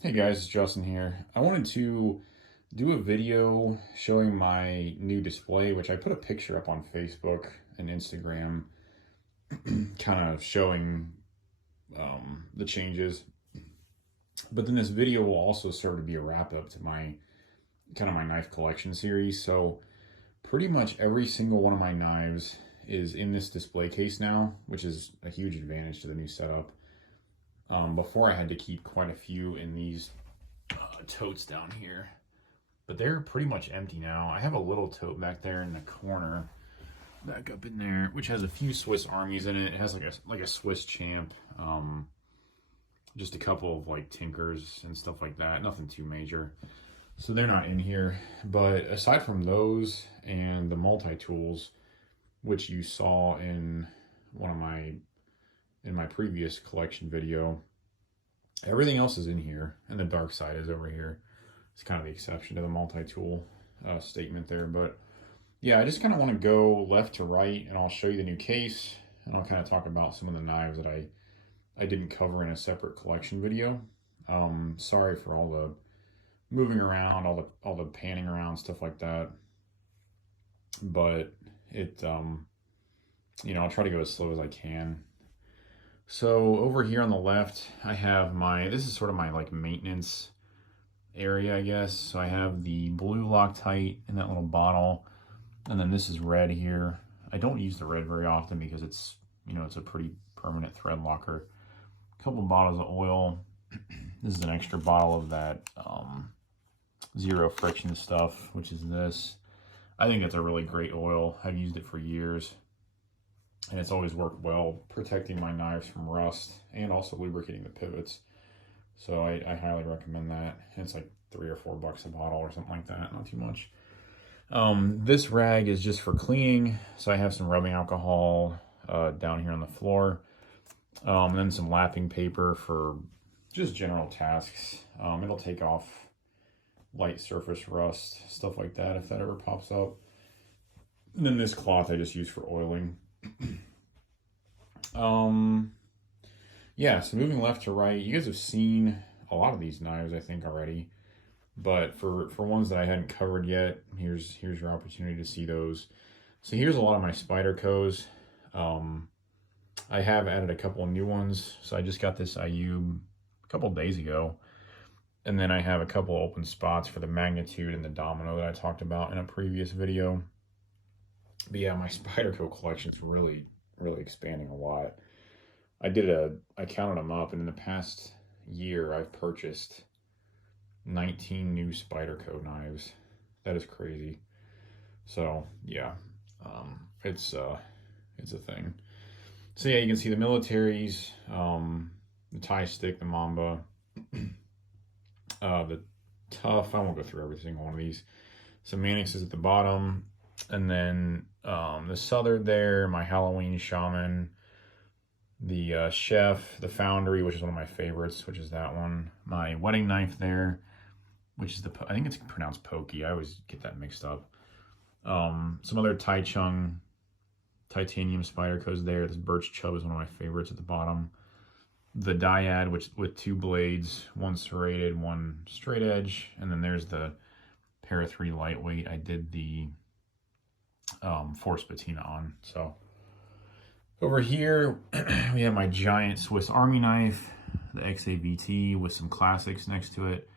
Hey guys, it's Justin here. I wanted to do a video showing my new display, which I put a picture up on Facebook and Instagram, kind of showing the changes. But then this video will also serve to be a wrap up to my my knife collection series. So pretty much every single one of my knives is in this display case now, which is a huge advantage to the new setup. Before I had to keep quite a few in these totes down here, but they're pretty much empty now. I have a little tote back there in the corner, back up in there, which has a few Swiss Armies in it. It has like a Swiss Champ, just a couple of like Tinkers and stuff like that. Nothing too major, so they're not in here. But aside from those and the multi-tools, which you saw in my previous collection video, everything else is in here, and the dark side is over here. It's kind of the exception to the multi-tool statement there. But yeah, I just kind of want to go left to right, and I'll show you the new case, and I'll kind of talk about some of the knives that I didn't cover in a separate collection video. Sorry for all the moving around, all the panning around, stuff like that. But it, I'll try to go as slow as I can. So over here on the left, I have this is sort of my like maintenance area, I guess. So I have the blue Loctite in that little bottle, and then this is red here. I don't use the red very often because it's a pretty permanent thread locker. A couple bottles of oil. This is an extra bottle of that zero friction stuff, which is this. I think it's a really great oil. I've used it for years, and it's always worked well, protecting my knives from rust and also lubricating the pivots. So I highly recommend that. It's like $3 or $4 a bottle or something like that, not too much. This rag is just for cleaning. So I have some rubbing alcohol down here on the floor. And then some lapping paper for just general tasks. It'll take off light surface rust, stuff like that, if that ever pops up. And then this cloth I just use for oiling. Yeah, so moving left to right, you guys have seen a lot of these knives, I think, already. But for ones that I hadn't covered yet, here's your opportunity to see those. So here's a lot of my Spydercos. I have added a couple of new ones. So I just got this IU a couple days ago. And then I have a couple open spots for the Magnitude and the Domino that I talked about in a previous video. But yeah, my Spyderco collection's really expanding a lot. I counted them up, and in the past year, I've purchased 19 new Spyderco knives. That is crazy. So yeah, it's a thing. So yeah, you can see the militaries, the tie stick, the Mamba, the Tough. I won't go through every single one of these. Some Manixes at the bottom, and then the Southern there, my Halloween Shaman, the Chef, the Foundry, which is one of my favorites, which is that one. My wedding knife there, which is I think it's pronounced Pokey. I always get that mixed up. Some other Tai Chung titanium Spydercos there. This Birch Chub is one of my favorites at the bottom. The Dyad, which with two blades, one serrated, one straight edge, and then there's the Para 3 lightweight. I did the Force Patina on. So over here we have my giant Swiss Army knife, the XAVT, with some classics next to it.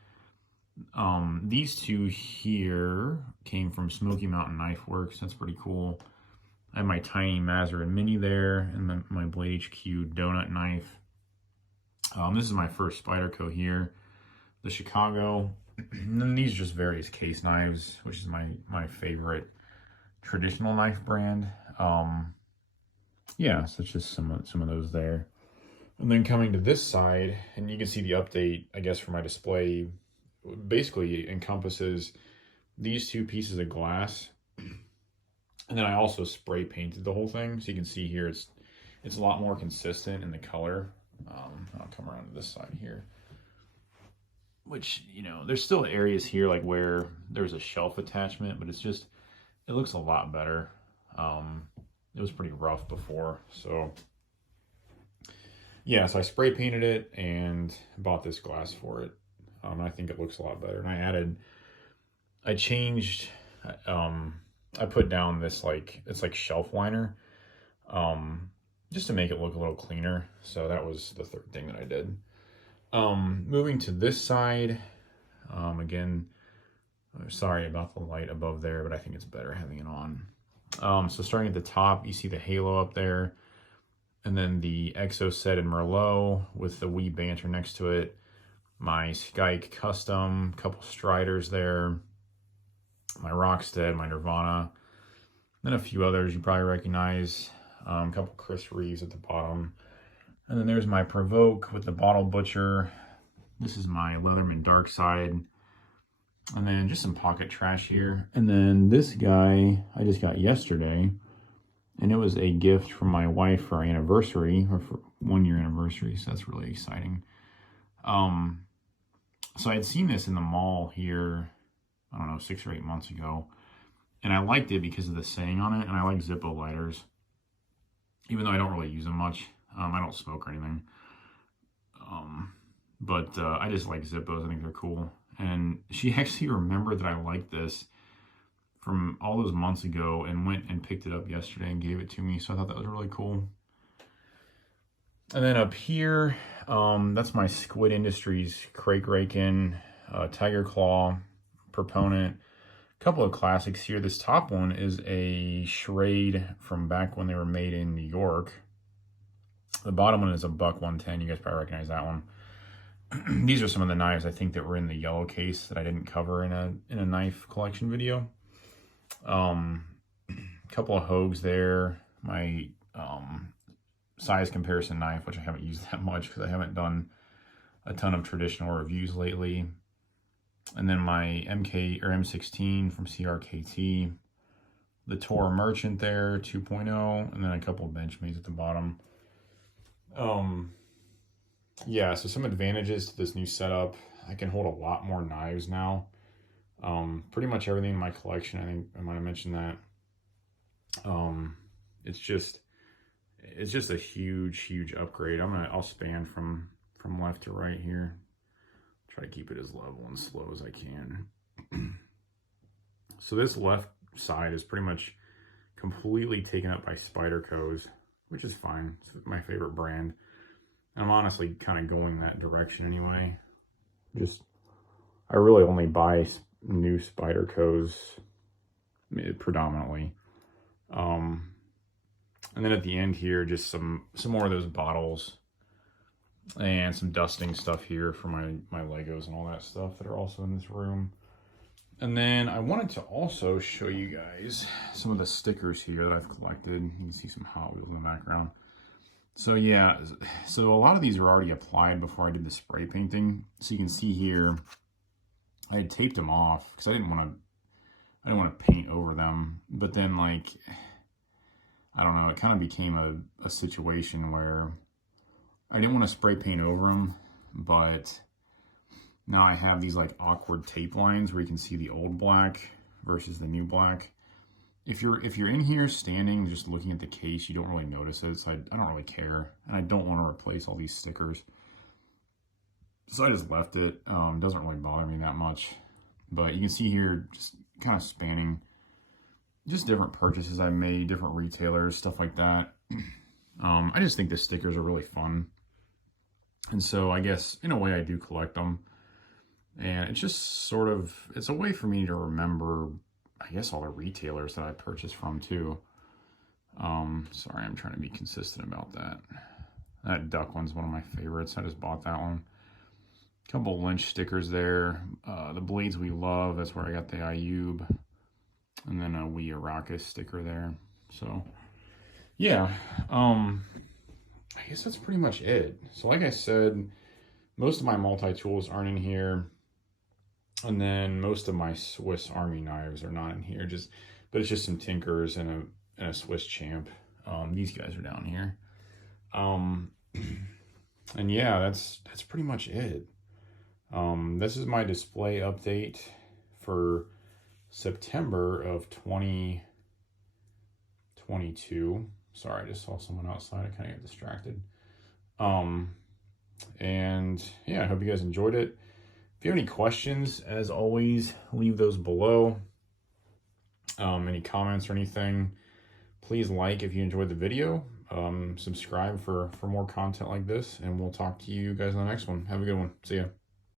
These two here came from Smoky Mountain Knife Works. That's pretty cool. I have my tiny Mazarin Mini there, and then my Blade HQ donut knife. This is my first Spyderco here, the Chicago. And then these are just various case knives, which is my favorite traditional knife brand. Yeah, so it's just some of those there. And then coming to this side, and you can see the update, I guess, for my display basically encompasses these two pieces of glass. And then I also spray painted the whole thing. So you can see here it's a lot more consistent in the color. I'll come around to this side here. Which, there's still areas here like where there's a shelf attachment, but it looks a lot better. It was pretty rough before, so yeah, so I spray painted it and bought this glass for it. I think it looks a lot better. And I changed, I put down this it's like shelf liner, just to make it look a little cleaner. So that was the third thing that I did. Moving to this side, again, sorry about the light above there, but I think it's better having it on. So starting at the top, you see the halo up there, and then the Exo set in Merlot with the wee banter next to it. My Skyke custom, couple Striders there, my Rockstead, my Nirvana, then a few others you probably recognize, a couple Chris Reeves at the bottom. And then there's my Provoke with the Bottle Butcher. This is my Leatherman Dark Side. And then just some pocket trash here. And then this guy I just got yesterday. And it was a gift from my wife for our anniversary, or for 1 year anniversary. So that's really exciting. So I had seen this in the mall here, I don't know, 6 or 8 months ago. And I liked it because of the saying on it. And I like Zippo lighters, even though I don't really use them much. I don't smoke or anything. But I just like Zippos. I think they're cool. And she actually remembered that I liked this from all those months ago and went and picked it up yesterday and gave it to me. So I thought that was really cool. And then up here, that's my Squid Industries Crate Rakin, Tiger Claw, Proponent. A couple of classics here. This top one is a Schrade from back when they were made in New York. The bottom one is a Buck 110. You guys probably recognize that one. These are some of the knives I think that were in the yellow case that I didn't cover in a knife collection video. Couple of Hogues there. My size comparison knife, which I haven't used that much because I haven't done a ton of traditional reviews lately. And then my MK or M16 from CRKT. The Tor Merchant there, 2.0, and then a couple of Benchmates at the bottom. Yeah, so some advantages to this new setup. I can hold a lot more knives now. Pretty much everything in my collection, I think I might have mentioned that. It's just a huge upgrade. I'll span from left to right here. Try to keep it as level and slow as I can. So this left side is pretty much completely taken up by Spyderco's, which is fine. It's my favorite brand. I'm honestly kind of going that direction anyway. I really only buy new Spyderco's predominantly. And then at the end here, just some more of those bottles and some dusting stuff here for my Legos and all that stuff that are also in this room. And then I wanted to also show you guys some of the stickers here that I've collected. You can see some Hot Wheels in the background. So yeah, so a lot of these are already applied before I did the spray painting. So you can see here, I had taped them off because I didn't want to paint over them. But then, like, I don't know, it kind of became a situation where I didn't want to spray paint over them, but now I have these like awkward tape lines where you can see the old black versus the new black. If you're in here standing just looking at the case, you don't really notice it, so I don't really care, and I don't want to replace all these stickers, so I just left it. It doesn't really bother me that much, but you can see here just kind of spanning just different purchases I made, different retailers, stuff like that. I just think the stickers are really fun, and so I guess in a way I do collect them, and it's just sort of, it's a way for me to remember, I guess, all the retailers that I purchased from too. Sorry, I'm trying to be consistent about that. That duck one's one of my favorites. I just bought that one. A couple Lynch stickers there. The Blades We Love, that's where I got the Ayub. And then a wee Arrakis sticker there. So yeah, I guess that's pretty much it. So like I said, most of my multi-tools aren't in here. And then most of my Swiss Army knives are not in here, but it's just some Tinkers and a Swiss Champ. These guys are down here. And yeah, that's pretty much it. This is my display update for September of 2022. Sorry, I just saw someone outside. I kind of got distracted. And yeah, I hope you guys enjoyed it. If you have any questions, as always, leave those below. Any comments or anything, please like if you enjoyed the video. Subscribe for more content like this, and we'll talk to you guys on the next one. Have a good one. See ya.